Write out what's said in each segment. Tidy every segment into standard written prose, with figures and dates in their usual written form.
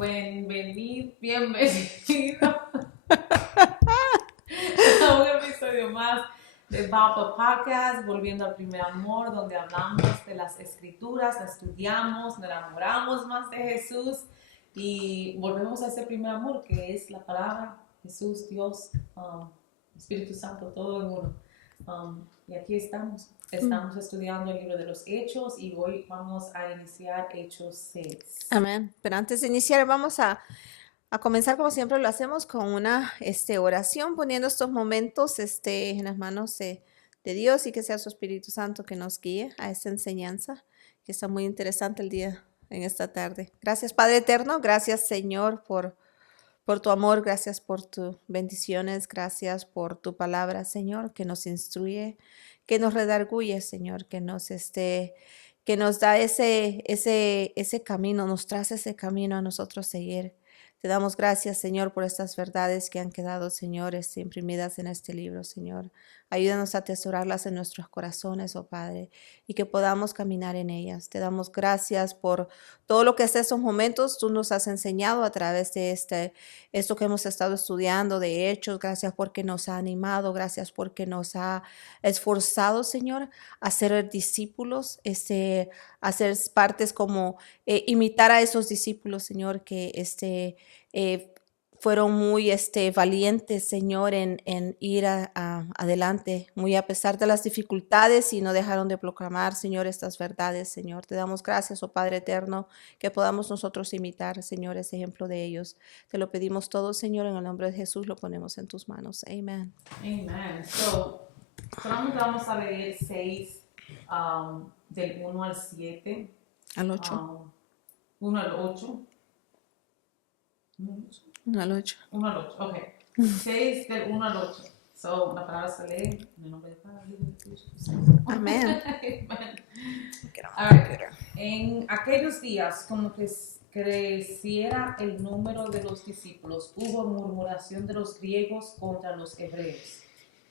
bienvenido a un episodio más de Papa Podcast, volviendo al primer amor, donde hablamos de las escrituras, la estudiamos, nos enamoramos más de Jesús y volvemos a ese primer amor que es la palabra, Jesús, Dios, Espíritu Santo, todo en uno. Y aquí estamos estudiando el libro de los Hechos y hoy vamos a iniciar Hechos 6. Amén. Pero antes de iniciar, vamos a comenzar como siempre lo hacemos con una oración, poniendo estos momentos en las manos de Dios y que sea su Espíritu Santo que nos guíe a esta enseñanza, que está muy interesante el día en esta tarde. Gracias, Padre Eterno. Gracias, Señor, por tu amor. Gracias por tus bendiciones. Gracias por tu palabra, Señor, que nos instruye, que nos redarguye, Señor, que nos da ese camino, nos traza ese camino a nosotros seguir. Te damos gracias, Señor, por estas verdades que han quedado, Señor, imprimidas en este libro, Señor. Ayúdanos a atesorarlas en nuestros corazones, oh Padre, y que podamos caminar en ellas. Te damos gracias por todo lo que hasta estos momentos tú nos has enseñado a través de esto que hemos estado estudiando de Hechos. Gracias porque nos ha animado, gracias porque nos ha esforzado, Señor, a ser discípulos, a ser partes como imitar a esos discípulos, Señor, que fueron muy valientes, Señor, en ir adelante, muy a pesar de las dificultades y no dejaron de proclamar, Señor, estas verdades, Señor. Te damos gracias, oh Padre eterno, que podamos nosotros imitar, Señor, ese ejemplo de ellos. Te lo pedimos todo, Señor, en el nombre de Jesús lo ponemos en tus manos. Amén. Amen. Solamente vamos a leer 6 del 1 al 7. Al 8. 1 al 8. 1 al 8. 1 al 8, ok. 6 del 1 al 8. La palabra se lee en el nombre de Padre, de Jesús. Amén. En aquellos días, como que creciera el número de los discípulos, hubo murmuración de los griegos contra los hebreos,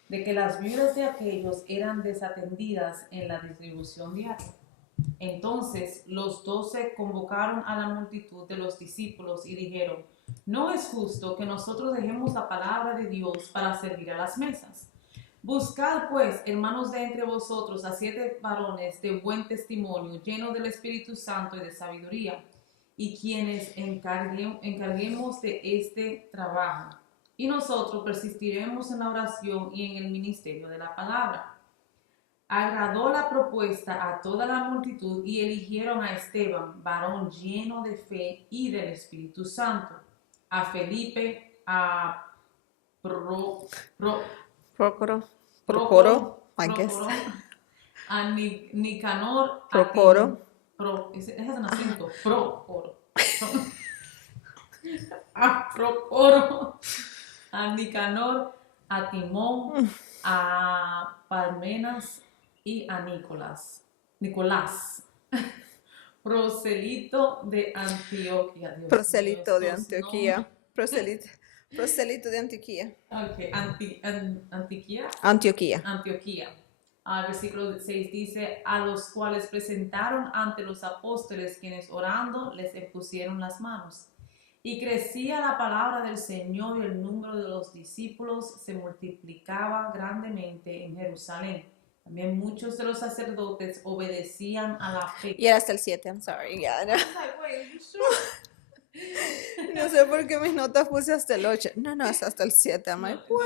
de que las viudas de aquellos eran desatendidas en la distribución diaria. Entonces los 12 convocaron a la multitud de los discípulos y dijeron: no es justo que nosotros dejemos la palabra de Dios para servir a las mesas. Buscad pues, hermanos, de entre vosotros a 7 varones de buen testimonio, llenos del Espíritu Santo y de sabiduría, y quienes encarguemos de este trabajo. Y nosotros persistiremos en la oración y en el ministerio de la palabra. Agradó la propuesta a toda la multitud y eligieron a Esteban, varón lleno de fe y del Espíritu Santo, a Felipe, a Procoro, I guess. a Nicanor, Procoro. A Procoro, a Nicanor, a Timón, a Parmenas y a Nicolás, proselito de Antioquía. Proselito de Antioquía. Proselito de Antioquía. Okay. Antioquía. Versículo 6 dice: a los cuales presentaron ante los apóstoles, quienes orando les impusieron las manos. Y crecía la palabra del Señor y el número de los discípulos se multiplicaba grandemente en Jerusalén. También muchos de los sacerdotes obedecían a la fe. Y era hasta el 7, I'm sorry. Yeah, no. No sé por qué mis notas puse hasta el 8. No, es hasta el 7. I'm like, what?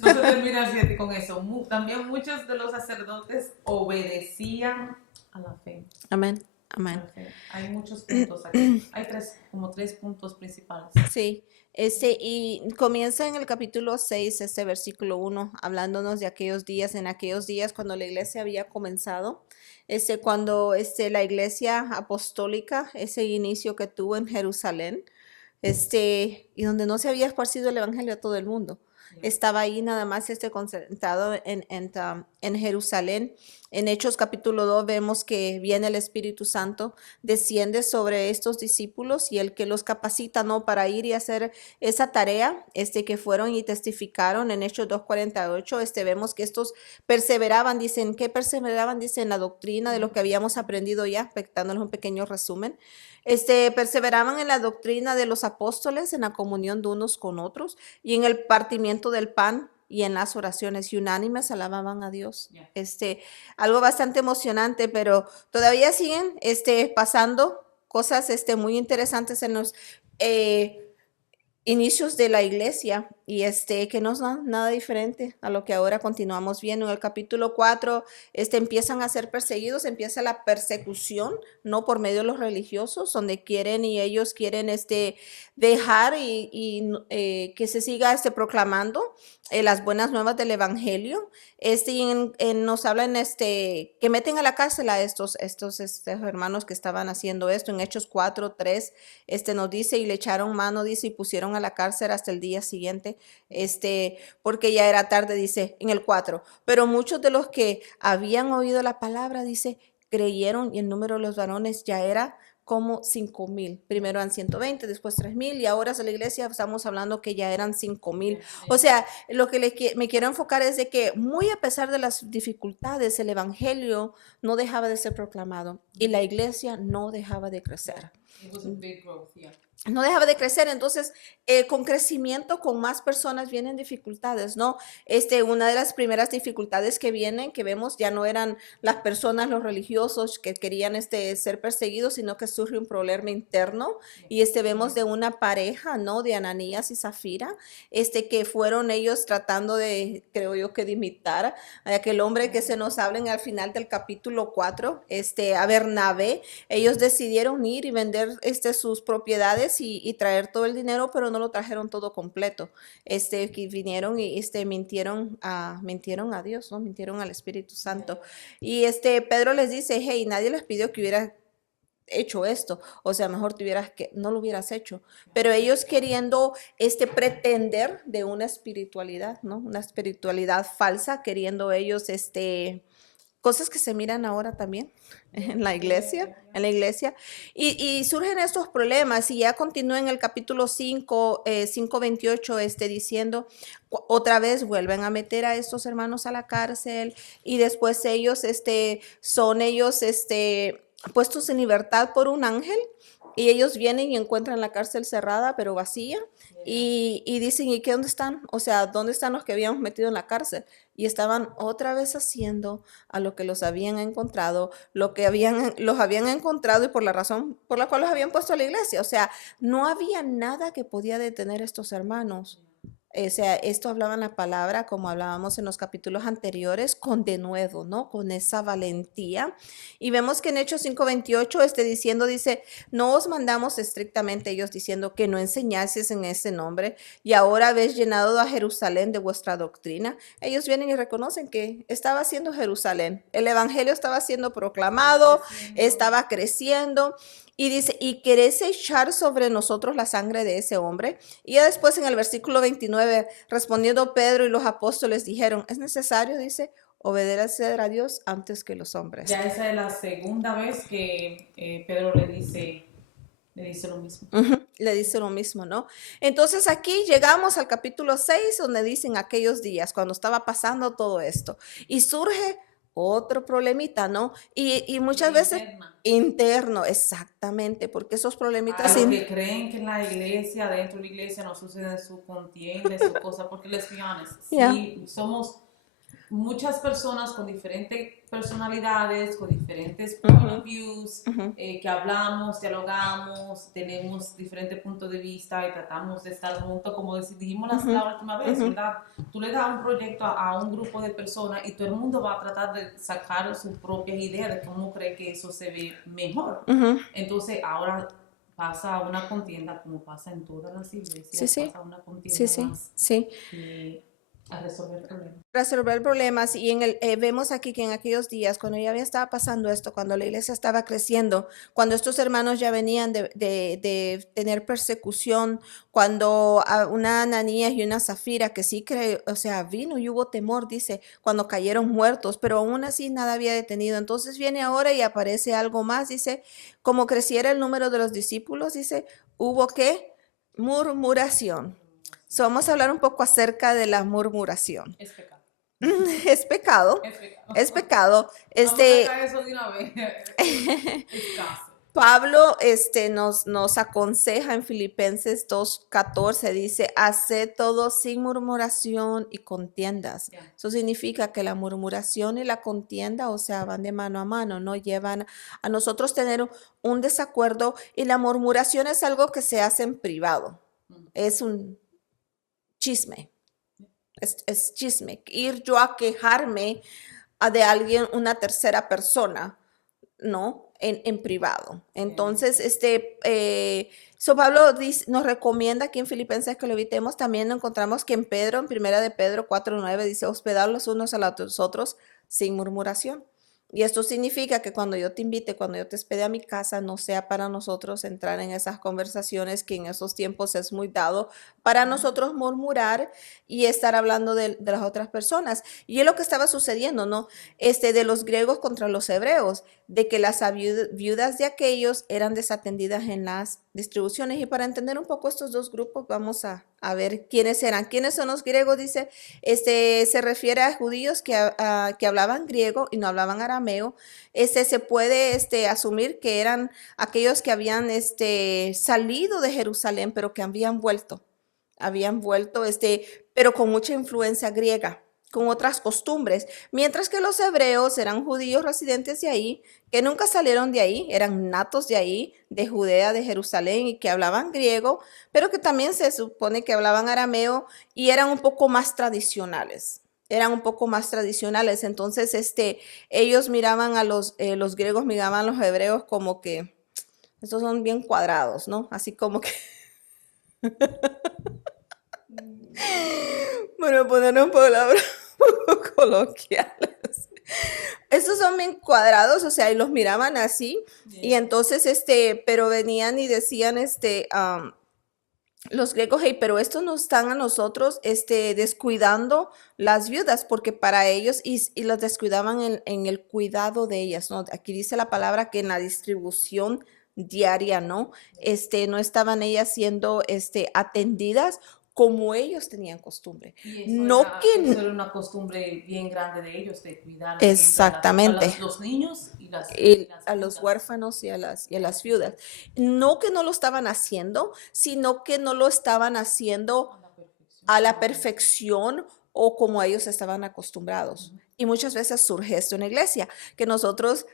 No se termina el 7 con eso. También muchos de los sacerdotes obedecían a la fe. Amén. Amén. Hay muchos puntos aquí. Hay como tres puntos principales. Sí. Y comienza en el capítulo 6, versículo 1, hablándonos de aquellos días, cuando la iglesia había comenzado, cuando la iglesia apostólica, ese inicio que tuvo en Jerusalén, y donde no se había esparcido el evangelio a todo el mundo. Estaba ahí nada más concentrado en Jerusalén. En Hechos capítulo 2 vemos que viene el Espíritu Santo, desciende sobre estos discípulos y el que los capacita, ¿no?, para ir y hacer esa tarea, que fueron y testificaron en Hechos 2:48. Vemos que estos perseveraban, dicen, ¿qué perseveraban? Dicen, la doctrina de lo que habíamos aprendido ya, dándoles un pequeño resumen. Perseveraban en la doctrina de los apóstoles, en la comunión de unos con otros y en el partimiento del pan y en las oraciones y unánimes alababan a Dios. Yeah. Algo bastante emocionante, pero todavía siguen pasando cosas muy interesantes en los inicios de la iglesia y que no son nada diferente a lo que ahora continuamos viendo. En el capítulo 4 empiezan a ser perseguidos, empieza la persecución, no por medio de los religiosos, donde quieren y ellos quieren dejar que se siga proclamando las buenas nuevas del evangelio. Nos hablan que meten a la cárcel a estos hermanos que estaban haciendo esto. En Hechos 4:3 nos dice, y le echaron mano, dice, y pusieron a la cárcel hasta el día siguiente, porque ya era tarde, dice en el 4. Pero muchos de los que habían oído la palabra, dice, creyeron, y el número de los varones ya era como 5,000. Primero eran 120, después 3,000, y ahora en la iglesia estamos hablando que ya eran 5,000. O sea, lo que me quiero enfocar es de que muy a pesar de las dificultades, el evangelio no dejaba de ser proclamado y la iglesia no dejaba de crecer. It was a big growth, yeah. No dejaba de crecer. Entonces, con crecimiento, con más personas vienen dificultades, ¿no? Una de las primeras dificultades que vienen, que vemos, ya no eran las personas, los religiosos que querían ser perseguidos, sino que surge un problema interno. Y vemos de una pareja, ¿no? De Ananías y Zafira, que fueron ellos tratando de, creo yo, que de imitar a aquel hombre que se nos habla al final del capítulo 4, a Bernabé. Ellos decidieron ir y vender sus propiedades y traer todo el dinero, pero no lo trajeron todo completo. Que vinieron y mintieron a Dios, ¿no? Mintieron al Espíritu Santo. Y Pedro les dice, hey, nadie les pidió que hubiera hecho esto, o sea, mejor no lo hubieras hecho, pero ellos queriendo pretender de una espiritualidad, ¿no? Una espiritualidad falsa, queriendo ellos cosas que se miran ahora también en la iglesia, y surgen estos problemas, y ya continúa en el capítulo 5, 5:28, diciendo, otra vez vuelven a meter a estos hermanos a la cárcel, y después ellos, son ellos, puestos en libertad por un ángel, y ellos vienen y encuentran la cárcel cerrada, pero vacía, y dicen, ¿y qué dónde están? O sea, ¿dónde están los que habíamos metido en la cárcel? Y estaban otra vez haciendo a lo que los habían encontrado, los habían encontrado y por la razón por la cual los habían puesto a la iglesia. O sea, no había nada que podía detener a estos hermanos. O sea, esto hablaba en la palabra, como hablábamos en los capítulos anteriores, con denuedo, ¿no? Con esa valentía. Y vemos que en Hechos 5:28, dice, no os mandamos estrictamente, ellos diciendo que no enseñases en ese nombre, y ahora habéis llenado a Jerusalén de vuestra doctrina. Ellos vienen y reconocen que estaba siendo Jerusalén. El evangelio estaba siendo proclamado, estaba creciendo. Y dice, y queréis echar sobre nosotros la sangre de ese hombre. Y ya después en el versículo 29, respondiendo Pedro y los apóstoles dijeron, es necesario, dice, obedecer a Dios antes que los hombres. Ya esa es la segunda vez que Pedro le dice lo mismo. Le dice lo mismo, ¿no? Entonces aquí llegamos al capítulo 6, donde dicen aquellos días, cuando estaba pasando todo esto. Y surge otro problemita, ¿no? Y muchas veces interno, exactamente, porque esos problemitas... A los que creen que en la iglesia, dentro de la iglesia, no sucede su contienda, su cosa, porque les be honest, sí, somos muchas personas con diferentes personalidades, con diferentes point of views, que hablamos, dialogamos, tenemos diferentes puntos de vista y tratamos de estar juntos, como dijimos la última vez, ¿verdad? Tú le das un proyecto a un grupo de personas y todo el mundo va a tratar de sacar sus propias ideas de cómo cree que eso se ve mejor. Entonces ahora pasa una contienda, como pasa en todas las iglesias, pasa una contienda más. A resolver problemas. Y vemos aquí que en aquellos días, cuando ya estaba pasando esto, cuando la iglesia estaba creciendo, cuando estos hermanos ya venían de tener persecución, cuando una Ananías y una Zafira, que sí vino y hubo temor, dice, cuando cayeron muertos, pero aún así nada había detenido. Entonces viene ahora y aparece algo más, dice, como creciera el número de los discípulos, dice, hubo ¿qué? Murmuración. Vamos a hablar un poco acerca de la murmuración. Es pecado. Es pecado. Es pecado. Vamos a sacar eso de una vez. Pablo nos aconseja en Filipenses 2:14, dice, haced todo sin murmuración y contiendas. Yeah. Eso significa que la murmuración y la contienda, o sea, van de mano a mano, no llevan a nosotros tener un desacuerdo, y la murmuración es algo que se hace en privado, es un chisme, es chisme, ir yo a quejarme de alguien, una tercera persona, ¿no? En privado. Entonces, Pablo nos recomienda aquí en Filipenses que lo evitemos. También encontramos que en Pedro, en primera de Pedro 4:9, dice, hospedar los unos a los otros sin murmuración. Y esto significa que cuando yo te invite, cuando yo te hospede a mi casa, no sea para nosotros entrar en esas conversaciones que en esos tiempos es muy dado para nosotros murmurar y estar hablando de las otras personas. Y es lo que estaba sucediendo, ¿no? De los griegos contra los hebreos, de que las viudas de aquellos eran desatendidas en las distribuciones. Y para entender un poco estos dos grupos, vamos a ver quiénes eran. ¿Quiénes son los griegos? Dice, se refiere a judíos que hablaban griego y no hablaban arameo. Se puede asumir que eran aquellos que habían salido de Jerusalén, pero que habían vuelto, pero con mucha influencia griega, con otras costumbres, mientras que los hebreos eran judíos residentes de ahí, que nunca salieron de ahí, eran natos de ahí, de Judea, de Jerusalén, y que hablaban griego, pero que también se supone que hablaban arameo y eran un poco más tradicionales. Entonces, ellos miraban a los griegos, miraban a los hebreos como que estos son bien cuadrados, ¿no? Así como que bueno, ponernos palabras un poco coloquiales. Estos son bien cuadrados, o sea, y los miraban así, y entonces, pero venían y decían, los griegos, hey, pero estos nos están a nosotros, descuidando las viudas, porque para ellos, y los descuidaban en el cuidado de ellas, ¿no? Aquí dice la palabra que en la distribución diaria, ¿no? No estaban ellas siendo, atendidas como ellos tenían costumbre. Y No eso que, era una costumbre bien grande de ellos, de cuidar siempre exactamente, los niños y y las a los viudas. huérfanos y a las viudas. No que no lo estaban haciendo, sino que no lo estaban haciendo a la perfección o como ellos estaban acostumbrados. Y muchas veces surge esto en la iglesia, que nosotros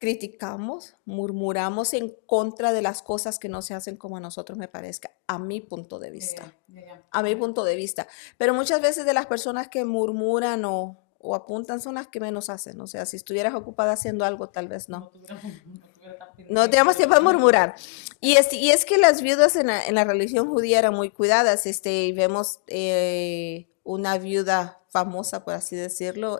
criticamos, murmuramos en contra de las cosas que no se hacen como a nosotros me parezca, a mi punto de vista. A mi punto de vista. Pero muchas veces de las personas que murmuran o apuntan son las que menos hacen. O sea, si estuvieras ocupada haciendo algo, tal vez no. No tenemos tiempo de murmurar. Y es que las viudas en la religión judía eran muy cuidadas. Y vemos una viuda famosa, por así decirlo.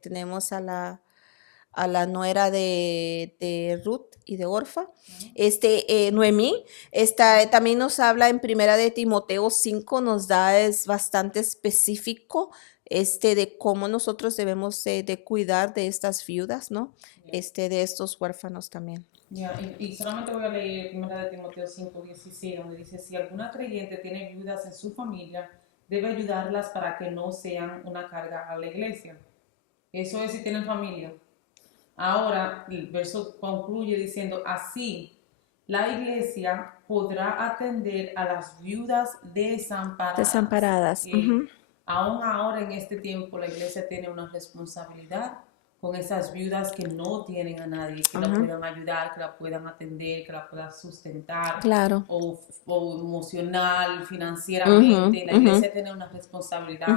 Tenemos a la nuera de Ruth y de Orfa. Noemí, también nos habla en primera de Timoteo 5, es bastante específico de cómo nosotros debemos de cuidar de estas viudas, ¿no? De estos huérfanos también. Y solamente voy a leer 1 de Timoteo 5:16, donde dice, si alguna creyente tiene viudas en su familia, debe ayudarlas para que no sean una carga a la iglesia. Eso es si tienen familia. Ahora el verso concluye diciendo, así la iglesia podrá atender a las viudas desamparadas. Aún ahora en este tiempo la iglesia tiene una responsabilidad con esas viudas que no tienen a nadie, que la puedan ayudar, que la puedan atender, que la puedan sustentar, claro, o emocional, financieramente. La iglesia tiene una responsabilidad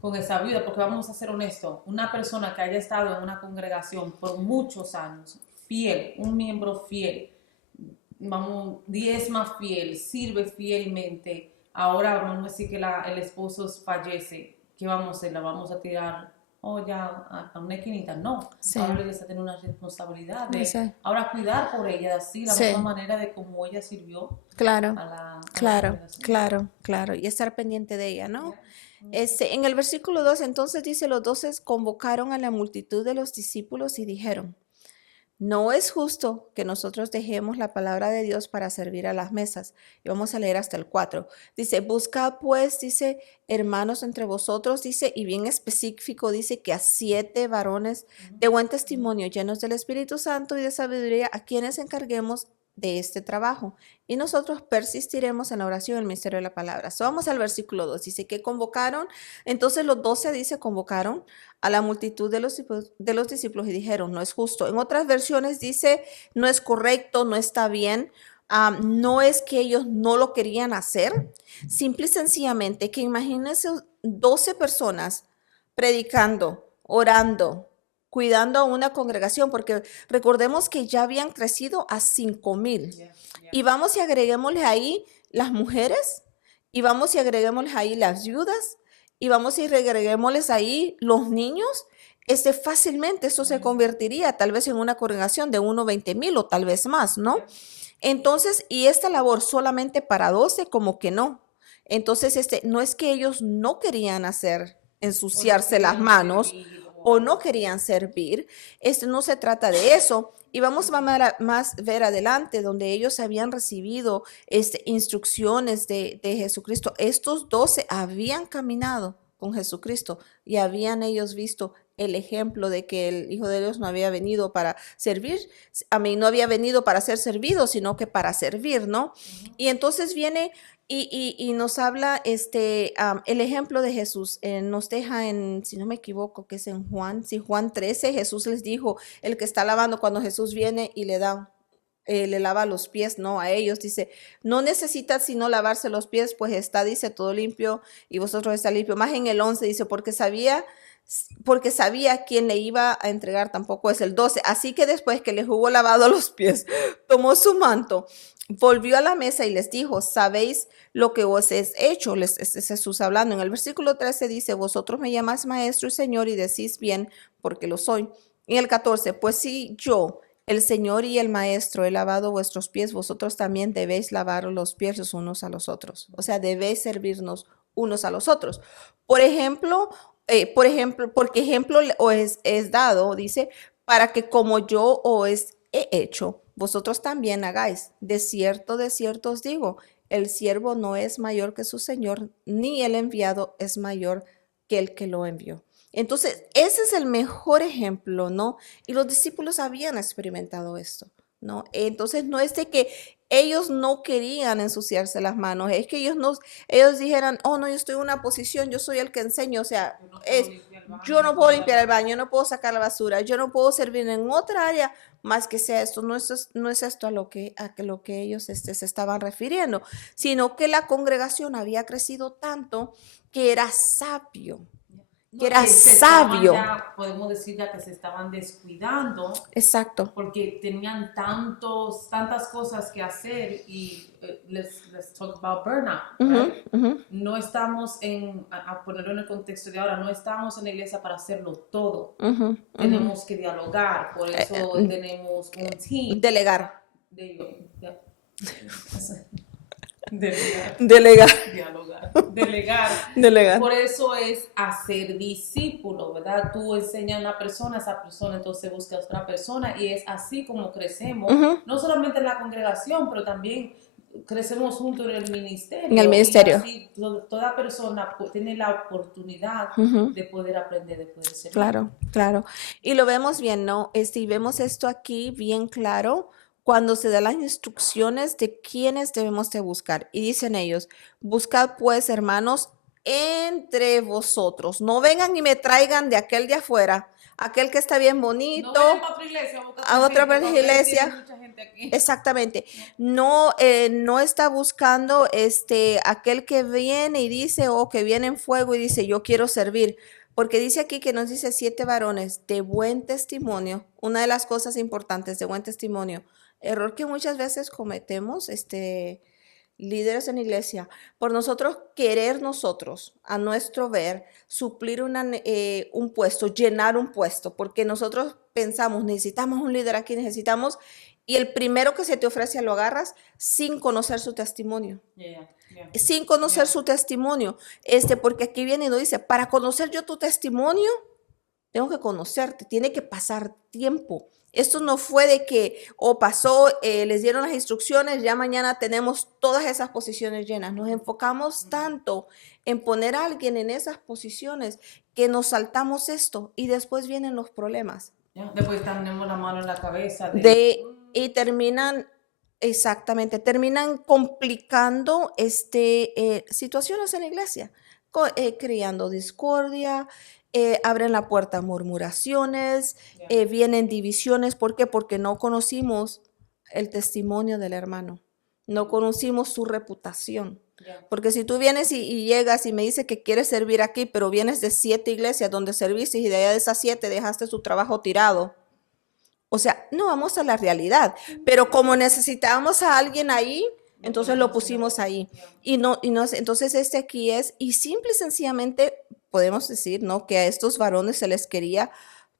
con esa viuda, porque vamos a ser honestos, una persona que haya estado en una congregación por muchos años, fiel, un miembro fiel, vamos, diezma fiel, sirve fielmente, ahora vamos a decir que el esposo fallece, ¿qué vamos a hacer? ¿La vamos a tirar ya a una esquinita? No, sí. Ahora la iglesia tiene una responsabilidad de Sí. ahora cuidar por ella, así la Sí. misma manera de como ella sirvió Claro, a la claro, y estar pendiente de ella, ¿no? En el versículo 2, entonces dice, los 12 convocaron a la multitud de los discípulos y dijeron, no es justo que nosotros dejemos la palabra de Dios para servir a las mesas. Y vamos a leer hasta el 4. Dice, buscad pues, dice, hermanos entre vosotros, dice, y bien específico, dice que a 7 varones de buen testimonio, llenos del Espíritu Santo y de sabiduría, a quienes encarguemos de este trabajo y nosotros persistiremos en la oración y el ministerio de la palabra. So, vamos al versículo 2, dice que convocaron, entonces los 12 dice convocaron a la multitud de los discípulos y dijeron, no es justo. En otras versiones dice, no es correcto, no está bien. No es que ellos no lo querían hacer, simple y sencillamente que imagínense 12 personas predicando, orando, cuidando a una congregación, porque recordemos que ya habían crecido a 5,000. Yeah, yeah. Y vamos y agreguémosle ahí las mujeres, y vamos y agreguémosles ahí las viudas, y vamos y agreguémosles ahí los niños. Fácilmente esto se convertiría tal vez en una congregación de 20,000 o tal vez más, ¿no? Yeah. Entonces, y esta labor solamente para 12, como que no. Entonces, no es que ellos no querían hacer, ensuciarse las manos o no querían servir. No se trata de eso. Y vamos más ver adelante, donde ellos habían recibido instrucciones de Jesucristo. Estos 12 habían caminado con Jesucristo y habían ellos visto el ejemplo de que el Hijo de Dios no había venido para servir, no había venido para ser servido, sino que para servir, ¿no? Y entonces viene y nos habla el ejemplo de Jesús. Nos deja si no me equivoco, que es en Juan, Juan 13, Jesús les dijo, el que está lavando, cuando Jesús viene y le lava los pies, ¿no? A ellos dice, no necesita sino lavarse los pies, pues dice, todo limpio y vosotros está limpio. Más en el 11 dice, porque sabía quién le iba a entregar, tampoco es el 12. Así que después que les hubo lavado los pies, tomó su manto, volvió a la mesa y les dijo, ¿sabéis lo que os es hecho? Es Jesús hablando. En el versículo 13 dice, vosotros me llamáis maestro y señor y decís bien, porque lo soy. En el 14, pues si yo, el Señor y el Maestro, he lavado vuestros pies, vosotros también debéis lavar los pies los unos a los otros. O sea, debéis servirnos unos a los otros. Porque ejemplo os es dado, dice, para que como yo os he hecho, vosotros también hagáis. De cierto os digo, el siervo no es mayor que su Señor, ni el enviado es mayor que el que lo envió. Entonces, ese es el mejor ejemplo, ¿no? Y los discípulos habían experimentado esto, ¿no? Entonces, no es de que ellos no querían ensuciarse las manos, es que ellos dijeran, oh, no, yo estoy en una posición, yo soy el que enseño, o sea, yo no puedo limpiar el baño, yo no puedo sacar la basura, yo no puedo servir en otra área más que sea esto. No es esto a lo que ellos se estaban refiriendo, sino que la congregación había crecido tanto que era sabio. Que era sabio. Podemos decir ya que se estaban descuidando. Exacto. Porque tenían tantas cosas que hacer y let's talk about burnout. Right? No estamos a ponerlo en el contexto de ahora, no estamos en la iglesia para hacerlo todo. Tenemos que dialogar, por eso tenemos un team. Delegar. Delegar. Delegar. Por eso es hacer discípulo, ¿verdad? Tú enseñas a una persona, esa persona entonces busca a otra persona y es así como crecemos, no solamente en la congregación, pero también crecemos juntos en el ministerio. En el ministerio. Y así toda persona tiene la oportunidad de poder aprender, de poder ser. Claro. Y lo vemos bien, ¿no? Y vemos esto aquí bien claro cuando se dan las instrucciones de quiénes debemos de buscar. Y dicen ellos, buscad pues, hermanos, entre vosotros. No vengan y me traigan de aquel de afuera, aquel que está bien bonito. No vayan a otra iglesia, a otra iglesia. Exactamente. No está buscando aquel que viene y dice, que viene en fuego y dice, yo quiero servir. Porque dice aquí que nos dice 7 varones de buen testimonio. Una de las cosas importantes de buen testimonio, error que muchas veces cometemos, líderes en iglesia, por nosotros querer a nuestro ver, suplir un puesto, llenar un puesto, porque nosotros pensamos, necesitamos un líder aquí, y el primero que se te ofrece lo agarras sin conocer su testimonio. Sin conocer su testimonio, porque aquí viene y nos dice, para conocer yo tu testimonio, tengo que conocerte, tiene que pasar tiempo. Esto no fue de que pasó, les dieron las instrucciones, ya mañana tenemos todas esas posiciones llenas. Nos enfocamos tanto en poner a alguien en esas posiciones que nos saltamos esto y después vienen los problemas. Después tenemos la mano en la cabeza. Y terminan exactamente, terminan complicando situaciones en la iglesia, creando discordia, abren la puerta a murmuraciones, Yeah. vienen divisiones. ¿Por qué? Porque no conocimos el testimonio del hermano, no conocimos su reputación. Yeah. Porque si tú vienes y llegas y me dices que quieres servir aquí, pero vienes de 7 iglesias donde serviste y de allá de esas 7 dejaste tu trabajo tirado. O sea, no vamos a la realidad. Pero como necesitábamos a alguien ahí, entonces lo pusimos ahí. Entonces aquí es, y simple y sencillamente podemos decir, ¿no? Que a estos varones se les quería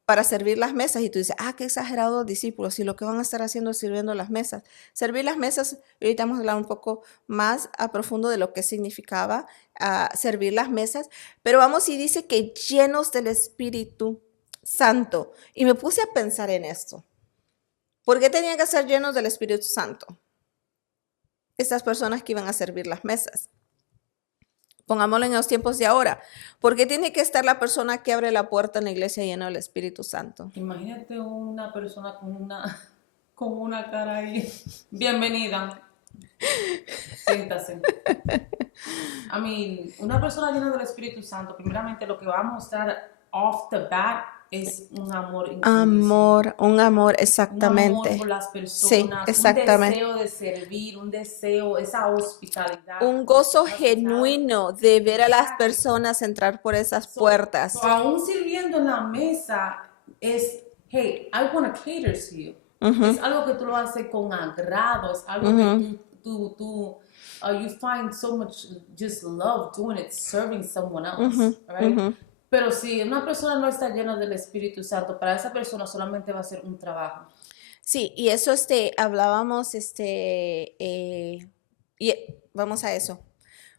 para servir las mesas. Y tú dices, qué exagerados discípulos, y lo que van a estar haciendo es sirviendo las mesas. Servir las mesas, ahorita vamos a hablar un poco más a profundo de lo que significaba servir las mesas, pero vamos y dice que llenos del Espíritu Santo. Y me puse a pensar en esto. ¿Por qué tenían que ser llenos del Espíritu Santo estas personas que iban a servir las mesas? Pongámoslo en los tiempos de ahora. ¿Por qué tiene que estar la persona que abre la puerta en la iglesia llena del Espíritu Santo? Imagínate una persona con una cara ahí. Bienvenida. Siéntase. Una persona llena del Espíritu Santo, primeramente lo que va a mostrar off the bat es un amor incondicional. Un amor, Un exactamente. amor por las personas, Sí, exactamente. un deseo de servir, un deseo, esa hospitalidad. Un gozo genuino de ver a las personas entrar por esas puertas. Aún sirviendo en la mesa es, hey, I want to cater to you. Es algo que tú lo haces con agrado, es algo que tú you find so much just love doing it, serving someone else, right? Pero si una persona no está llena del Espíritu Santo, para esa persona solamente va a ser un trabajo. Sí, y eso hablábamos, y vamos a eso.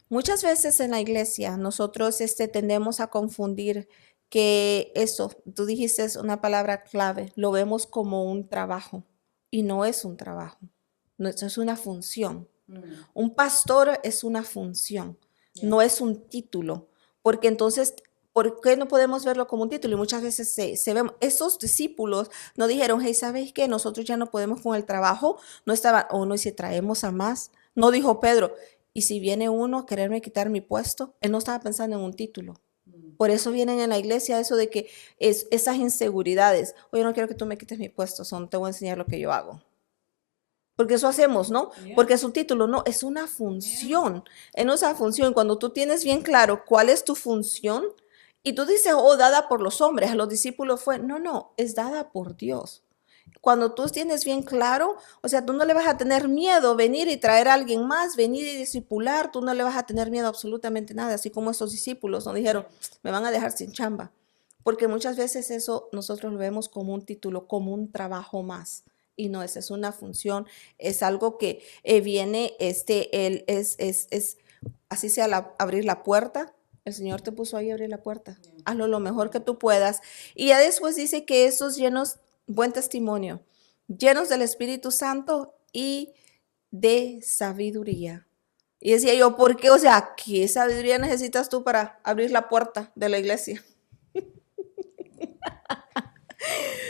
Muchas veces en la iglesia nosotros tendemos a confundir que eso, tú dijiste una palabra clave, lo vemos como un trabajo y no es un trabajo, no, eso es una función. Un pastor es una función, no es un título, porque entonces, ¿por qué no podemos verlo como un título? Y muchas veces se ven, esos discípulos no dijeron, hey, ¿sabes qué? Nosotros ya no podemos con el trabajo, no estaban, no, y si traemos a más, no dijo Pedro, y si viene uno a quererme quitar mi puesto, él no estaba pensando en un título. Por eso vienen en la iglesia eso de que esas inseguridades, oye, no quiero que tú me quites mi puesto, te voy a enseñar lo que yo hago. Porque eso hacemos, ¿no? Porque es un título, no, es una función. En esa función, cuando tú tienes bien claro cuál es tu función, y tú dices, dada por los hombres, a los discípulos fue, no, es dada por Dios. Cuando tú tienes bien claro, o sea, tú no le vas a tener miedo venir y traer a alguien más, venir y discipular, tú no le vas a tener miedo absolutamente nada, así como esos discípulos nos dijeron, me van a dejar sin chamba. Porque muchas veces eso nosotros lo vemos como un título, como un trabajo más. Y no, esa es una función, es algo que viene, así sea abrir la puerta, el Señor te puso ahí a abrir la puerta, hazlo lo mejor que tú puedas. Y ya después dice que esos llenos, buen testimonio, llenos del Espíritu Santo y de sabiduría. Y decía yo, ¿por qué? O sea, ¿qué sabiduría necesitas tú para abrir la puerta de la iglesia?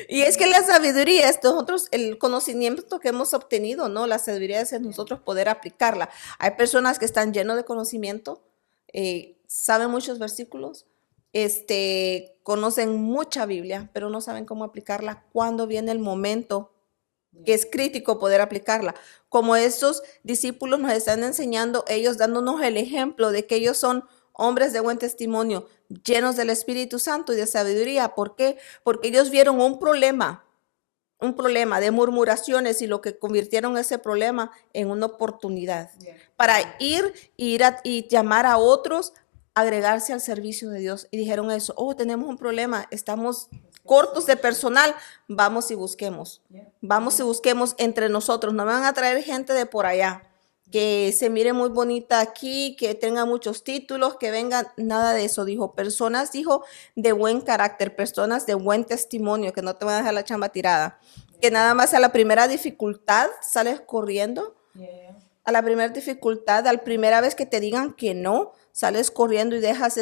Y es que la sabiduría es nosotros, el conocimiento que hemos obtenido, ¿no? La sabiduría es nosotros poder aplicarla. Hay personas que están llenos de conocimiento, saben muchos versículos, conocen mucha Biblia, pero no saben cómo aplicarla cuando viene el momento que es crítico poder aplicarla. Como estos discípulos nos están enseñando, ellos dándonos el ejemplo de que ellos son hombres de buen testimonio, llenos del Espíritu Santo y de sabiduría. ¿Por qué? Porque ellos vieron un problema de murmuraciones y lo que convirtieron ese problema en una oportunidad para ir y llamar a otros, agregarse al servicio de Dios. Y dijeron eso, tenemos un problema, estamos cortos de personal, vamos y busquemos entre nosotros, no van a traer gente de por allá que se mire muy bonita aquí, que tenga muchos títulos, que vengan, nada de eso, dijo, personas, dijo, de buen carácter, personas de buen testimonio, que no te van a dejar la chamba tirada, que nada más a la primera dificultad sales corriendo, a la primera dificultad, a la primera vez que te digan que no, sales corriendo y dejas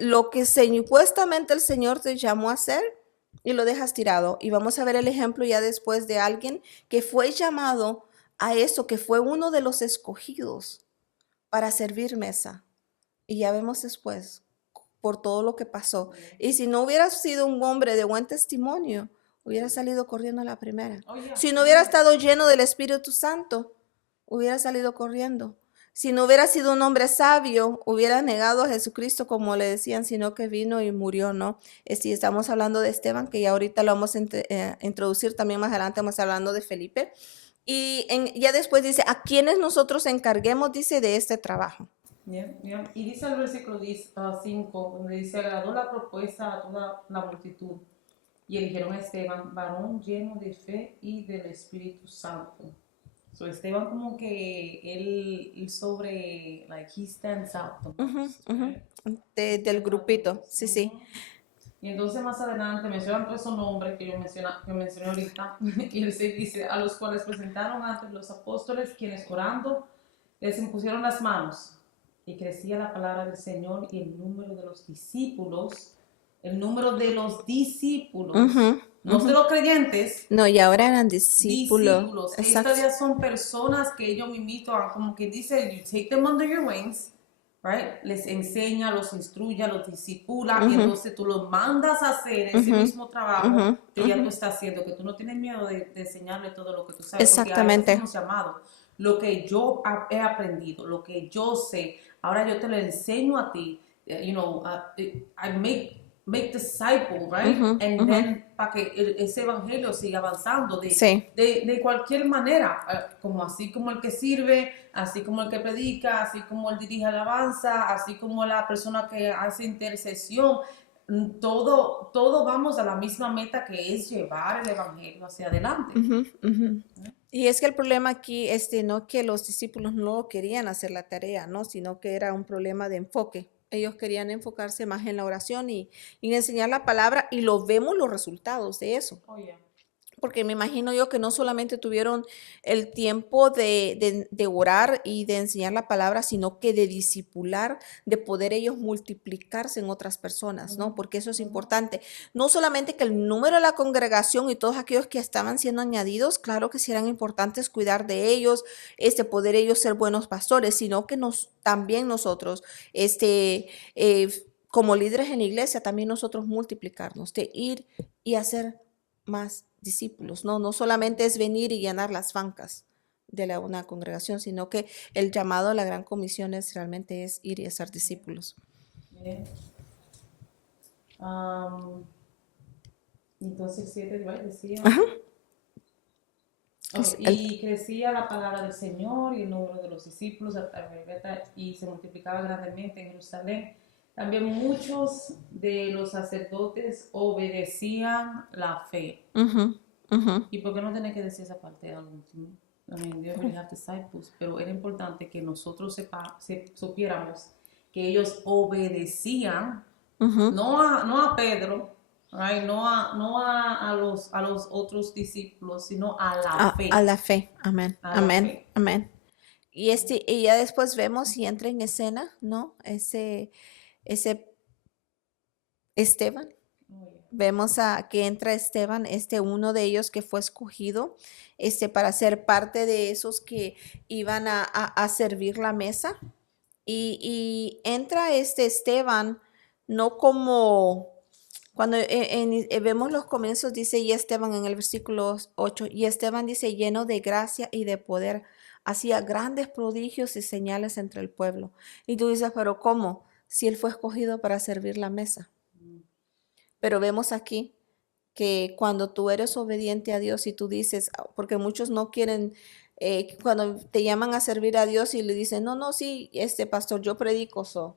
lo que supuestamente el Señor te llamó a hacer y lo dejas tirado. Y vamos a ver el ejemplo ya después de alguien que fue llamado a eso que fue uno de los escogidos para servir mesa. Y ya vemos después por todo lo que pasó. Y si no hubiera sido un hombre de buen testimonio, hubiera salido corriendo a la primera. Oh, yeah. Si no hubiera estado lleno del Espíritu Santo, hubiera salido corriendo. Si no hubiera sido un hombre sabio, hubiera negado a Jesucristo, como le decían, sino que vino y murió, ¿no? Si estamos hablando de Esteban, que ya ahorita lo vamos a introducir, también más adelante vamos hablando de Felipe. Y ya después dice, a quienes nosotros encarguemos, dice, de este trabajo. Y dice el versículo 5, donde dice, agradó la propuesta a toda la multitud. Y eligieron a Esteban, varón lleno de fe y del Espíritu Santo. So Esteban como que él sobre, like, he stands out the most, right? Del grupito, sí. Y entonces más adelante mencionan todos esos nombres que yo mencioné ahorita. Y él se dice, a los cuales presentaron ante los apóstoles, quienes orando les impusieron las manos. Y crecía la palabra del Señor y el número de los discípulos, no de los creyentes. No, y ahora eran discípulos. Estas ya son personas que ellos imitan, como que dice, you take them under your wings, right? Les enseña, los instruye, los discipula, y entonces tú los mandas a hacer ese mismo trabajo que ya tú estás haciendo, que tú no tienes miedo de enseñarle todo lo que tú sabes. Exactamente. Porque a eso hemos llamado. Lo que yo he aprendido, lo que yo sé, ahora yo te lo enseño a ti. I make disciples, right? And then para que ese evangelio siga avanzando de cualquier manera, como así como el que sirve, así como el que predica, así como el dirige alabanza, así como la persona que hace intercesión. Todo vamos a la misma meta, que es llevar el evangelio hacia adelante. Y es que el problema aquí no que los discípulos no querían hacer la tarea, ¿no? Sino que era un problema de enfoque. Ellos querían enfocarse más en la oración y en enseñar la palabra, y lo vemos los resultados de eso. Oh, yeah. Porque me imagino yo que no solamente tuvieron el tiempo de orar y de enseñar la palabra, sino que de discipular, de poder ellos multiplicarse en otras personas, ¿no? Porque eso es importante. No solamente que el número de la congregación y todos aquellos que estaban siendo añadidos, claro que sí eran importantes cuidar de ellos, poder ellos ser buenos pastores, sino que también nosotros, como líderes en la iglesia, también nosotros multiplicarnos, de ir y hacer más discípulos, no solamente es venir y llenar las bancas de una congregación, sino que el llamado a la gran comisión realmente es ir y hacer discípulos. Entonces 7 decía, y crecía la palabra del Señor y el número de los discípulos, y se multiplicaba grandemente en Jerusalén. También muchos de los sacerdotes obedecían la fe. ¿Y por qué no tenés que decir esa parte al último? They already have disciples, pero era importante que nosotros supiéramos que ellos obedecían, no a Pedro, right? no a los otros discípulos, sino a la fe. A la fe, amén, amén, fe. Amén. Y ya después vemos y entra en escena, ¿no? Ese Esteban. Vemos que entra Esteban, uno de ellos que fue escogido, para ser parte de esos que iban a servir la mesa. Y entra Esteban, no como, cuando vemos los comienzos, dice, y Esteban en el versículo 8, y Esteban dice, lleno de gracia y de poder, hacía grandes prodigios y señales entre el pueblo. Y tú dices, pero ¿cómo? Si él fue escogido para servir la mesa. Pero vemos aquí que cuando tú eres obediente a Dios y tú dices, porque muchos no quieren, cuando te llaman a servir a Dios y le dicen, no, sí, pastor, yo predico,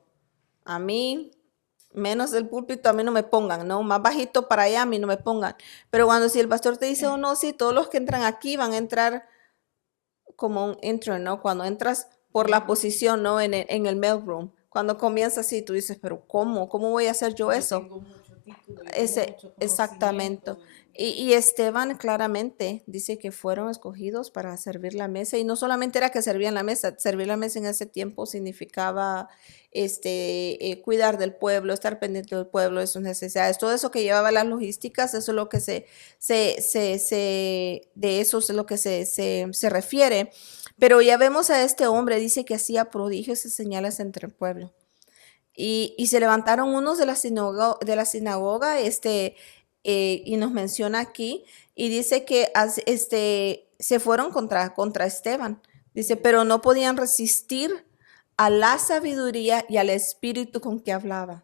a mí, menos del púlpito, a mí no me pongan, no, más bajito para allá, a mí no me pongan. Pero si el pastor te dice, no, sí, todos los que entran aquí van a entrar como un intern, ¿no? Cuando entras por la posición, ¿no? En el mailroom. Cuando comienza así, tú dices, pero ¿cómo voy a hacer yo eso? Tengo mucho título, Exactamente. Y Esteban claramente dice que fueron escogidos para servir la mesa. Y no solamente era que servían la mesa, servir la mesa en ese tiempo significaba cuidar del pueblo, estar pendiente del pueblo, de sus necesidades. Todo eso que llevaba las logísticas, eso es lo que de eso es lo que se refiere. Pero ya vemos a este hombre, dice que hacía prodigios y señales entre el pueblo. Y se levantaron unos de la sinagoga, y nos menciona aquí, y dice que se fueron contra Esteban. Dice, pero no podían resistir a la sabiduría y al espíritu con que hablaba.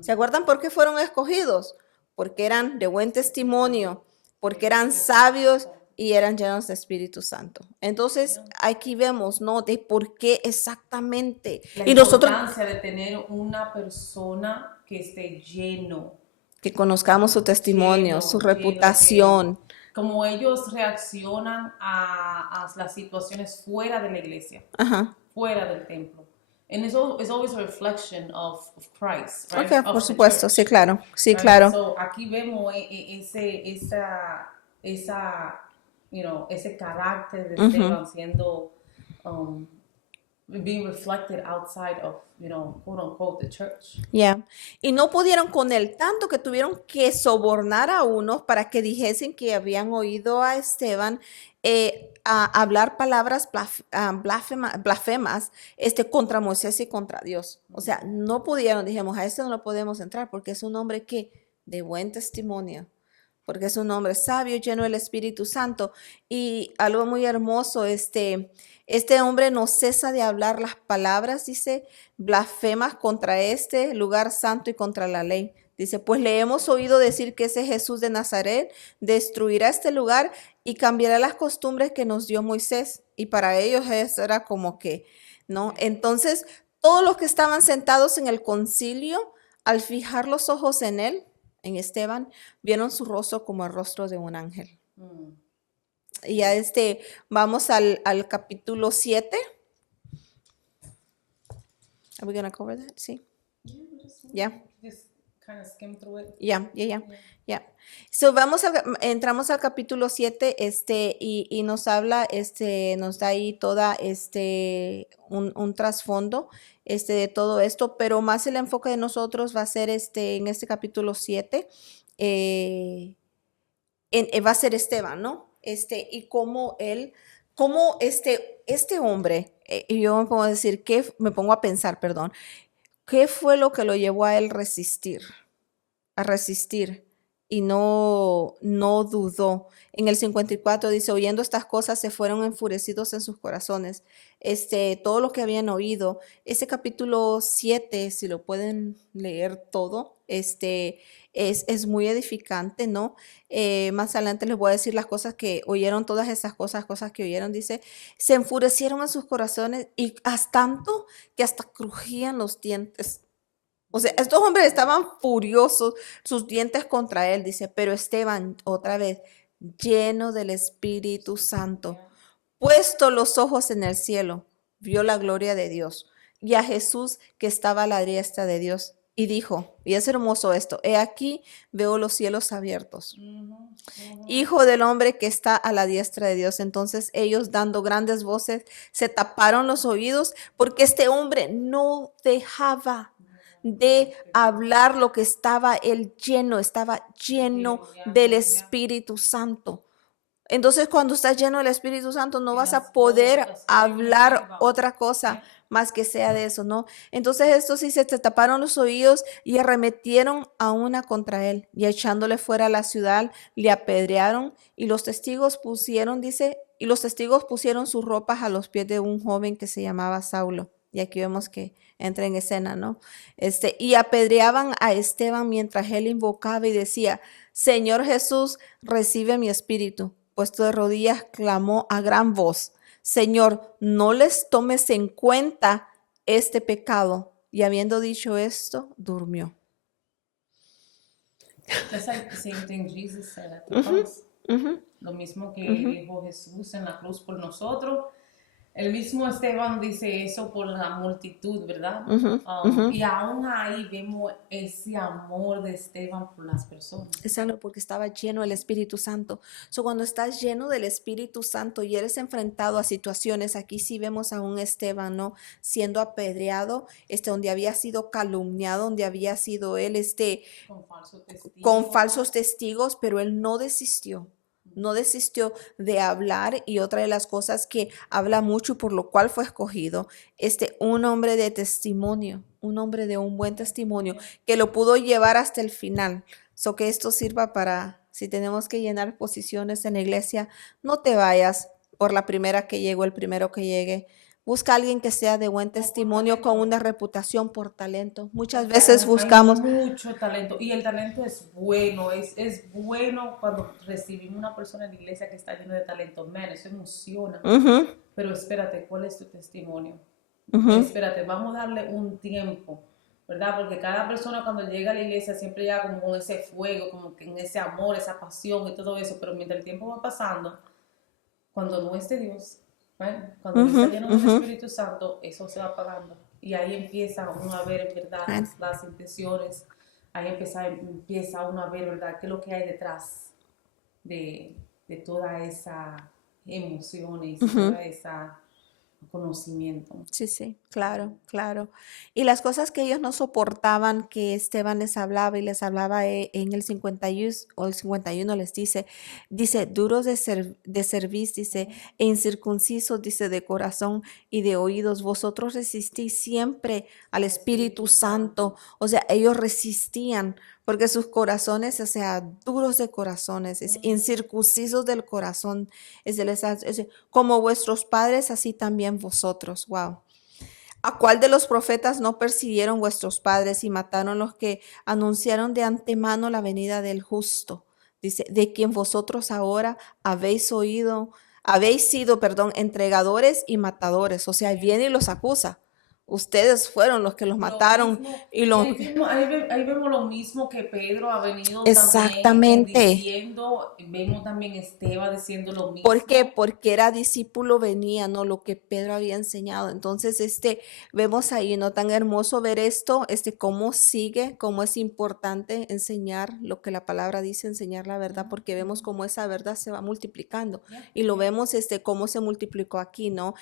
¿Se acuerdan por qué fueron escogidos? Porque eran de buen testimonio, porque eran sabios y eran llenos de Espíritu Santo. Entonces, aquí vemos, ¿no? De por qué exactamente. La Y nosotros importancia de tener una persona que esté lleno, que conozcamos su testimonio, su reputación. Como ellos reaccionan a las situaciones fuera de la iglesia, Ajá. fuera del templo. And it's always a reflection of Christ, right? Ok, Of por the supuesto, church, sí, claro, sí, right? claro. So, aquí vemos ese carácter de Esteban siendo being reflected outside of, quote unquote, the church. Yeah. Y no pudieron con él tanto que tuvieron que sobornar a unos para que dijesen que habían oído a Esteban a hablar palabras blasfemas contra Moisés y contra Dios. O sea, no pudieron, dijimos, a este no lo podemos entrar porque es un hombre que de buen testimonio, porque es un hombre sabio, lleno del Espíritu Santo. Y algo muy hermoso, este hombre no cesa de hablar las palabras, dice, blasfemas contra este lugar santo y contra la ley. Dice, pues le hemos oído decir que ese Jesús de Nazaret destruirá este lugar y cambiará las costumbres que nos dio Moisés. Y para ellos eso era como que, ¿no? Entonces, todos los que estaban sentados en el concilio, al fijar los ojos en él, en Esteban, vieron su rostro como el rostro de un ángel. Y ya vamos al capítulo 7. Are we gonna cover that? Sí. Yeah. Just kind of skim through it. Yeah. So entramos al capítulo 7, y nos habla, nos da ahí toda, un trasfondo, de todo esto, pero más el enfoque de nosotros va a ser, en este capítulo 7, va a ser Esteban, ¿no? Y cómo este hombre, y yo me pongo a pensar, perdón, ¿qué fue lo que lo llevó a él a resistir y no dudó? En el 54 dice, oyendo estas cosas se fueron enfurecidos en sus corazones. Todo lo que habían oído, ese capítulo 7, si lo pueden leer todo, es muy edificante, ¿no? Más adelante les voy a decir las cosas que oyeron, todas esas cosas que oyeron, dice, se enfurecieron en sus corazones y hasta tanto que hasta crujían los dientes. O sea, estos hombres estaban furiosos, sus dientes contra él, dice, pero Esteban, otra vez, lleno del Espíritu Santo, puesto los ojos en el cielo, vio la gloria de Dios y a Jesús que estaba a la diestra de Dios. Y dijo, y es hermoso esto, he aquí veo los cielos abiertos. Hijo del hombre que está a la diestra de Dios. Entonces ellos, dando grandes voces, se taparon los oídos porque este hombre no dejaba de hablar lo que estaba estaba lleno del Espíritu Santo. Entonces, cuando estás lleno del Espíritu Santo, no vas a poder hablar otra cosa más que sea de eso, ¿no? Entonces, estos sí se taparon los oídos y arremetieron a una contra él, y echándole fuera a la ciudad, le apedrearon, y los testigos pusieron, sus ropas a los pies de un joven que se llamaba Saulo. Y aquí vemos que entra en escena, ¿no? Y apedreaban a Esteban mientras él invocaba y decía, Señor Jesús, recibe mi espíritu. Puesto de rodillas, clamó a gran voz, Señor, no les tomes en cuenta este pecado. Y habiendo dicho esto, durmió. That's like the same thing Jesus said at the cross. Lo mismo que dijo Jesús en la cruz por nosotros. El mismo Esteban dice eso por la multitud, ¿verdad? Ujú, ujú. Y aún ahí vemos ese amor de Esteban por las personas. Es algo porque estaba lleno del Espíritu Santo. So, cuando estás lleno del Espíritu Santo y eres enfrentado a situaciones, aquí sí vemos a un Esteban, ¿no? Siendo apedreado, donde había sido calumniado, donde había sido él, Con falso con testigo. falsos testigos, pero él no desistió. No desistió de hablar, y otra de las cosas que habla mucho y por lo cual fue escogido, un hombre de testimonio, un hombre de un buen testimonio que lo pudo llevar hasta el final. So que esto sirva para, si tenemos que llenar posiciones en la iglesia, no te vayas por la primera que llegó, el primero que llegue. Busca a alguien que sea de buen No por testimonio, con talento. una reputación por talento. Muchas Porque veces hay buscamos. mucho talento y el talento es bueno, es bueno cuando recibimos una persona en la iglesia que está llena de talento, man, eso emociona. Ujú, Pero espérate, ¿cuál es tu testimonio? ujú. Espérate, vamos a darle un tiempo, ¿verdad? Porque cada persona cuando llega a la iglesia siempre llega como con ese fuego, como que en ese amor, esa pasión y todo eso, pero mientras el tiempo va pasando, cuando no esté Dios, ¿right? Cuando no Ujú, está lleno del ujú. Espíritu Santo, eso se va apagando. Y ahí empieza uno a ver, ¿verdad? Right. Las intenciones, ahí empieza uno a ver, ¿verdad? ¿Qué es lo que hay detrás de toda esa emociones y Ujú. toda esa conocimiento? Sí, sí, claro, claro. Y las cosas que ellos no soportaban, que Esteban les hablaba y les hablaba en el 51 o el 51 les dice, duros de cerviz, dice, e incircuncisos, dice, de corazón y de oídos, vosotros resistís siempre al Al Espíritu Espíritu Santo. Santo. O sea, ellos resistían porque sus corazones, o sea, duros de corazones, incircuncisos del corazón, como vuestros padres, así también vosotros. Wow. ¿A cuál de los profetas no persiguieron vuestros padres y mataron los que anunciaron de antemano la venida del justo? Dice, de quien vosotros ahora habéis sido, perdón, entregadores y matadores. O sea, viene y los acusa. Ustedes fueron los que los Lo mataron mismo, y y los... ahí vemos lo mismo que Pedro ha venido también Exactamente. diciendo, vemos también Esteban diciendo lo ¿Por qué? mismo. Porque era discípulo, venía, ¿no? Lo que Pedro había enseñado. Entonces, vemos ahí, ¿no? Tan hermoso ver esto, cómo sigue, cómo es importante enseñar lo que la palabra dice, enseñar la verdad, Ujú, porque vemos ujú. cómo esa verdad se va multiplicando. Yeah, Y lo yeah. vemos, cómo se multiplicó aquí, ¿no?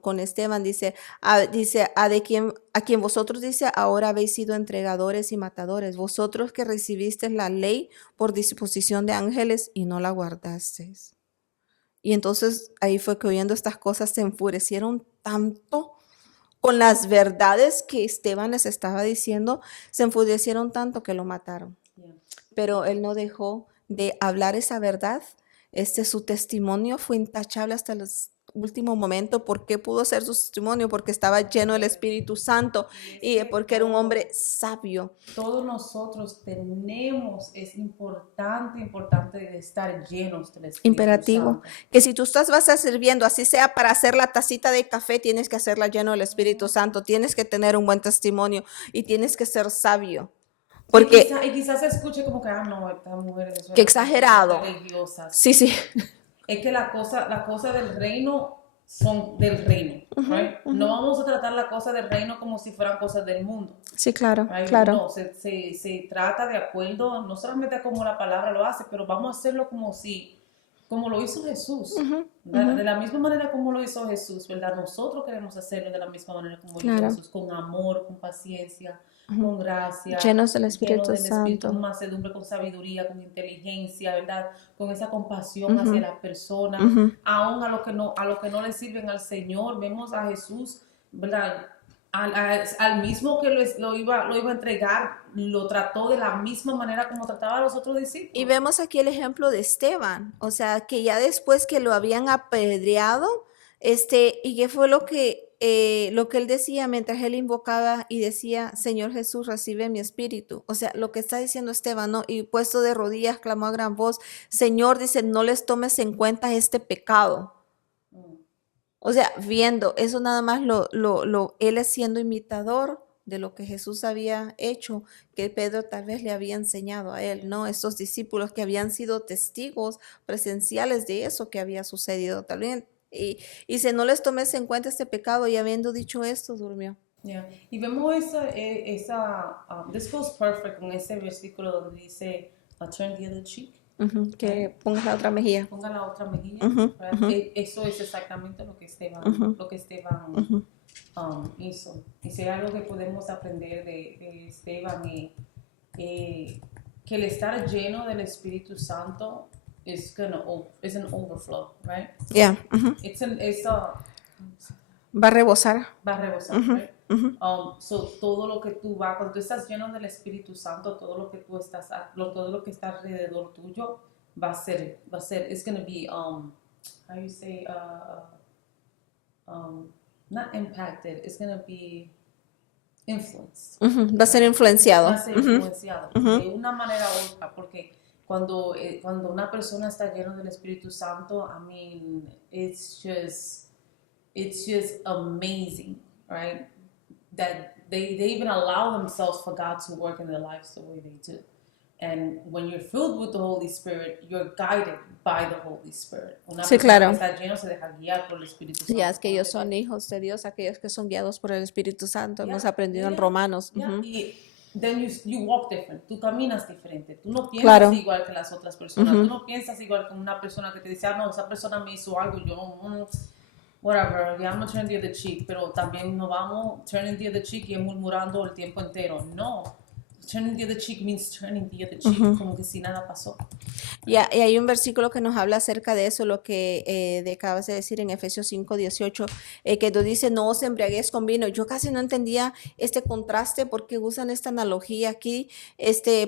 Con Esteban, dice, a quien vosotros, dice, ahora habéis sido entregadores y matadores, vosotros que recibisteis la ley por disposición de ángeles y no la guardasteis. Y entonces ahí fue que, oyendo estas cosas, se enfurecieron tanto con las verdades que Esteban les estaba diciendo, se enfurecieron tanto que lo mataron. Yeah. Pero él no dejó de hablar esa verdad. Su testimonio fue intachable hasta el último momento. ¿Por qué pudo ser su testimonio? Porque estaba lleno del Espíritu Santo Y es y que porque era un hombre sabio. todos nosotros tenemos, es importante de estar llenos del Espíritu Imperativo, Santo. que si tú vas a sirviendo, así sea para hacer la tacita de café, tienes que hacerla lleno del Espíritu Santo, tienes que tener un buen testimonio y tienes que ser sabio, porque Y quizás se escuche como que, ah, no, estas mujeres qué son exagerado. religiosas. Sí, sí. Es que la cosa del reino son del reino, Ujú, right? No ujú. vamos a tratar la cosa del reino como si fueran cosas del mundo, Sí, claro, right? claro. No, se trata de acuerdo, no solamente a como la palabra lo hace, pero vamos a hacerlo como lo hizo Jesús. Ujú, ¿Verdad? De ujú. la misma manera como lo hizo Jesús, ¿verdad? Nosotros queremos hacerlo de la misma manera como lo hizo Claro. Jesús, con amor, con paciencia, Ujú. con gracia, Llenos del lleno Espíritu del Espíritu, con Santo. mansedumbre, con sabiduría, con inteligencia, ¿verdad? Con esa compasión hacia Ujú, las personas, ujú. aún a lo que no le sirven al Señor. Vemos a Jesús, ¿verdad? Al mismo que lo iba a entregar, lo trató de la misma manera como trataba a los otros Y discípulos. vemos aquí el ejemplo de Esteban, o sea, que ya después que lo habían apedreado, y qué fue lo que él decía mientras él invocaba y decía, Señor Jesús, recibe mi espíritu. O sea, lo que está diciendo Esteban, ¿no? Y puesto de rodillas, clamó a gran voz, Señor, dice, no les tomes en cuenta este pecado. Mm. O sea, viendo eso nada más él es siendo imitador de lo que Jesús había hecho, que Pedro tal vez le había enseñado a él, ¿no? Estos discípulos que habían sido testigos presenciales de eso que había sucedido. También Y dice, no les tomes en cuenta este pecado, y habiendo dicho esto, durmió. Yeah. Y vemos this goes perfect con ese versículo donde dice, turn the other cheek. Que pongas la otra mejilla. Ponga la otra mejilla. Right? Eso es exactamente lo que Esteban hizo. Y si hay algo que podemos aprender de Esteban, que el estar lleno del Espíritu Santo is an overflow, right? Yeah. Va a rebosar. Va a rebosar, right? So todo lo que cuando tú estás lleno del Espíritu Santo, todo lo que tú estás, todo lo que está alrededor tuyo va a ser, it's going to be, how you say, not impacted, it's going to be influenced. Va a ser influenciado. Va a ser influenciado de una manera u otra, porque cuando una persona está llena del Espíritu Santo, I mean, it's just amazing, right? That they even allow themselves for God to work in their lives the way they do. And when you're filled with the Holy Spirit, you're guided by the Holy Spirit. Una Sí, claro. persona que está lleno se deja guiar por el Espíritu Santo. Ya es que ellos son hijos de Dios, aquellos que son guiados por el Espíritu Santo. Hemos aprendido en Yeah. Romanos. Yeah. Y then you walk different. Tú caminas diferente. Tú no piensas Claro. igual que las otras personas. Tú no piensas igual que una persona que te dice, no, esa persona me hizo algo, yo whatever, yeah, I'm gonna turn the other cheek, pero también no vamos turning the other cheek y murmurando el tiempo entero. No, turning the other cheek means turning the other cheek, como que si nada pasó. Y hay un versículo que nos habla acerca de eso, lo que acabas de decir en Efesios 5:18, que nos dice, no os embriaguéis con vino. Yo casi no entendía este contraste porque usan esta analogía aquí,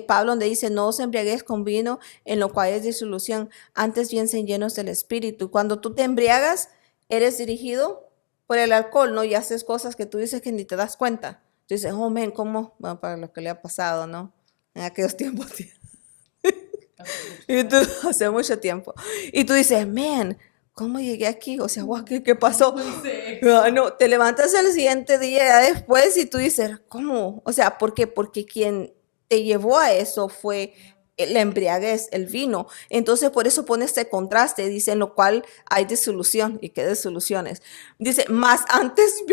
Pablo donde dice, no os embriaguéis con vino, en lo cual es disolución, antes bien sean llenos del Espíritu. Cuando tú te embriagas, eres dirigido por el alcohol, ¿no? Y haces cosas que tú dices que ni te das cuenta. Tú dices, oh, man, ¿cómo? Bueno, para lo que le ha pasado, ¿no? En aquellos tiempos. Y tú, hace mucho tiempo. Y tú dices, man, ¿cómo llegué aquí? O sea, wow, ¿qué pasó? No, te levantas el siguiente día ya después y tú dices, ¿cómo? O sea, ¿por qué? Porque quien te llevó a eso fue la embriaguez, el vino. Entonces, por eso pone este contraste, dice, en lo cual hay disolución. ¿Y qué disoluciones? Dice, más antes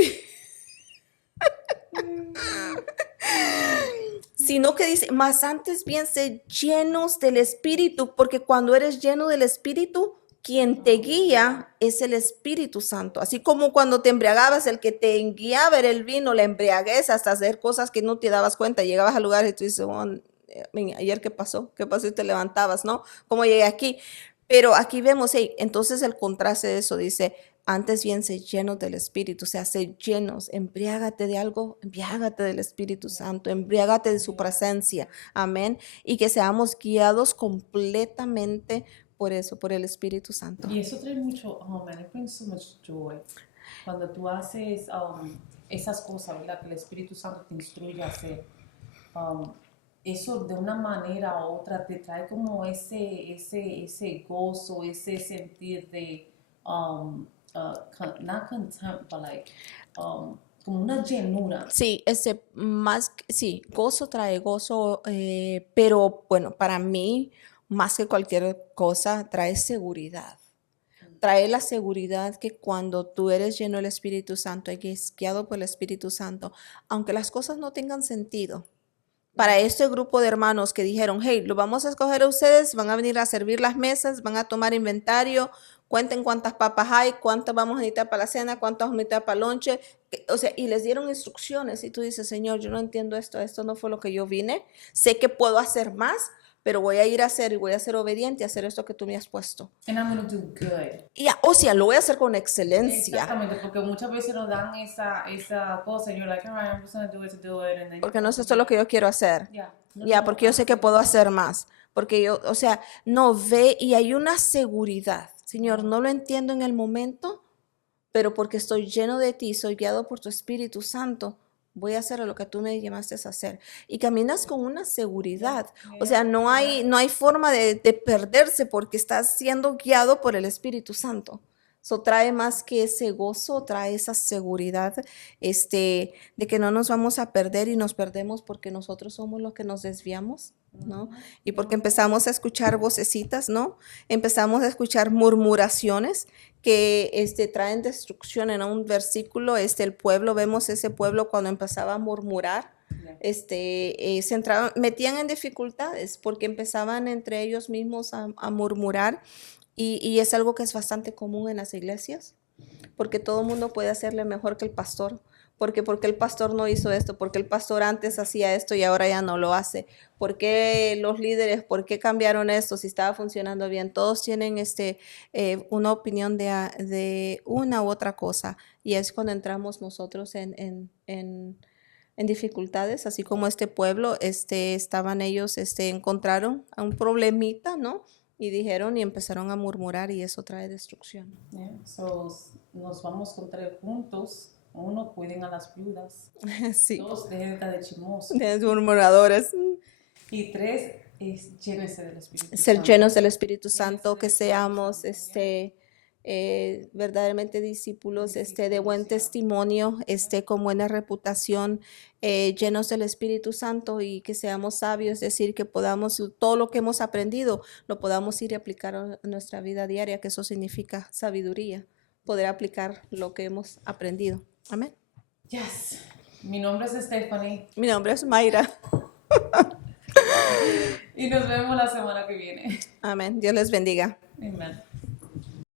sino que dice, más antes bien ser llenos del Espíritu, porque cuando eres lleno del Espíritu, quien te guía es el Espíritu Santo. Así como cuando te embriagabas, el que te guiaba era el vino, la embriaguez, hasta hacer cosas que no te dabas cuenta. Llegabas al lugar y tú dices, oh, ayer ¿qué pasó? ¿Qué pasó? Y te levantabas, ¿no? ¿Cómo llegué aquí? Pero aquí vemos, hey, entonces el contraste de eso dice, antes bien se llenos del Espíritu, o sea, se llenos, embriágate de algo, embriágate del Espíritu Santo, embriágate de su presencia, amén, y que seamos guiados completamente por eso, por el Espíritu Santo. Y eso trae mucho, oh man, it brings so much joy. Cuando tú haces esas cosas, ¿verdad? Que el Espíritu Santo te instruye a hacer. Eso de una manera u otra te trae como ese gozo, ese sentir de, not contempt, but like, como una llenura. Sí, sí, gozo trae gozo, pero bueno, para mí, más que cualquier cosa, trae seguridad. Trae la seguridad que cuando tú eres lleno del Espíritu Santo, eres guiado por el Espíritu Santo, aunque las cosas no tengan sentido. Para este grupo de hermanos que dijeron, hey, lo vamos a escoger a ustedes, van a venir a servir las mesas, van a tomar inventario, cuenten cuántas papas hay, cuántas vamos a necesitar para la cena, cuántas vamos a necesitar para el lonche, o sea, y les dieron instrucciones y tú dices, Señor, yo no entiendo esto no fue lo que yo vine, sé que puedo hacer más, pero voy a ir a hacer y voy a ser obediente a hacer esto que tú me has puesto. And I'm going to do good. Y, o sea, lo voy a hacer con excelencia. Exactamente, porque muchas veces nos dan esa cosa y you're like, all right, I'm just going to do it to do it. And then Porque no es esto lo que yo quiero hacer. Yeah. Porque yo sé que puedo hacer más. Porque yo, o sea, no ve y hay una seguridad. Señor, no lo entiendo en el momento, pero porque estoy lleno de ti, soy guiado por tu Espíritu Santo, voy a hacer lo que tú me llamaste a hacer. Y caminas con una seguridad. O sea, no hay forma de perderse porque estás siendo guiado por el Espíritu Santo. So, trae más que ese gozo, trae esa seguridad, de que no nos vamos a perder y nos perdemos porque nosotros somos los que nos desviamos, ¿no? Y porque empezamos a escuchar vocecitas, ¿no? Empezamos a escuchar murmuraciones que, traen destrucción. En un versículo, el pueblo, vemos ese pueblo cuando empezaba a murmurar, se metían en dificultades porque empezaban entre ellos mismos a murmurar. Y es algo que es bastante común en las iglesias, porque todo el mundo puede hacerle mejor que el pastor. Porque el pastor no hizo esto, porque el pastor antes hacía esto y ahora ya no lo hace. ¿Por qué los líderes, por qué cambiaron esto si estaba funcionando bien? Todos tienen una opinión de una u otra cosa. Y es cuando entramos nosotros en dificultades, así como este pueblo, estaban ellos, encontraron a un problemita, ¿no? Y dijeron y empezaron a murmurar y eso trae destrucción. Yeah. So, nos vamos con 3 puntos. 1, cuiden a las viudas. Sí. 2, dejen de estar de chismosos. De murmuradores. Y 3, es llénense del Espíritu Santo. Ser llenos del Espíritu Santo, que Llénense del seamos, Espíritu Santo. verdaderamente discípulos, de buen testimonio, con buena reputación, llenos del Espíritu Santo y que seamos sabios, es decir, que podamos, todo lo que hemos aprendido, lo podamos ir a aplicar a nuestra vida diaria, que eso significa sabiduría, poder aplicar lo que hemos aprendido. Amén. Yes. Mi nombre es Stephanie. Mi nombre es Mayra. Y nos vemos la semana que viene. Amén. Dios les bendiga. Amen.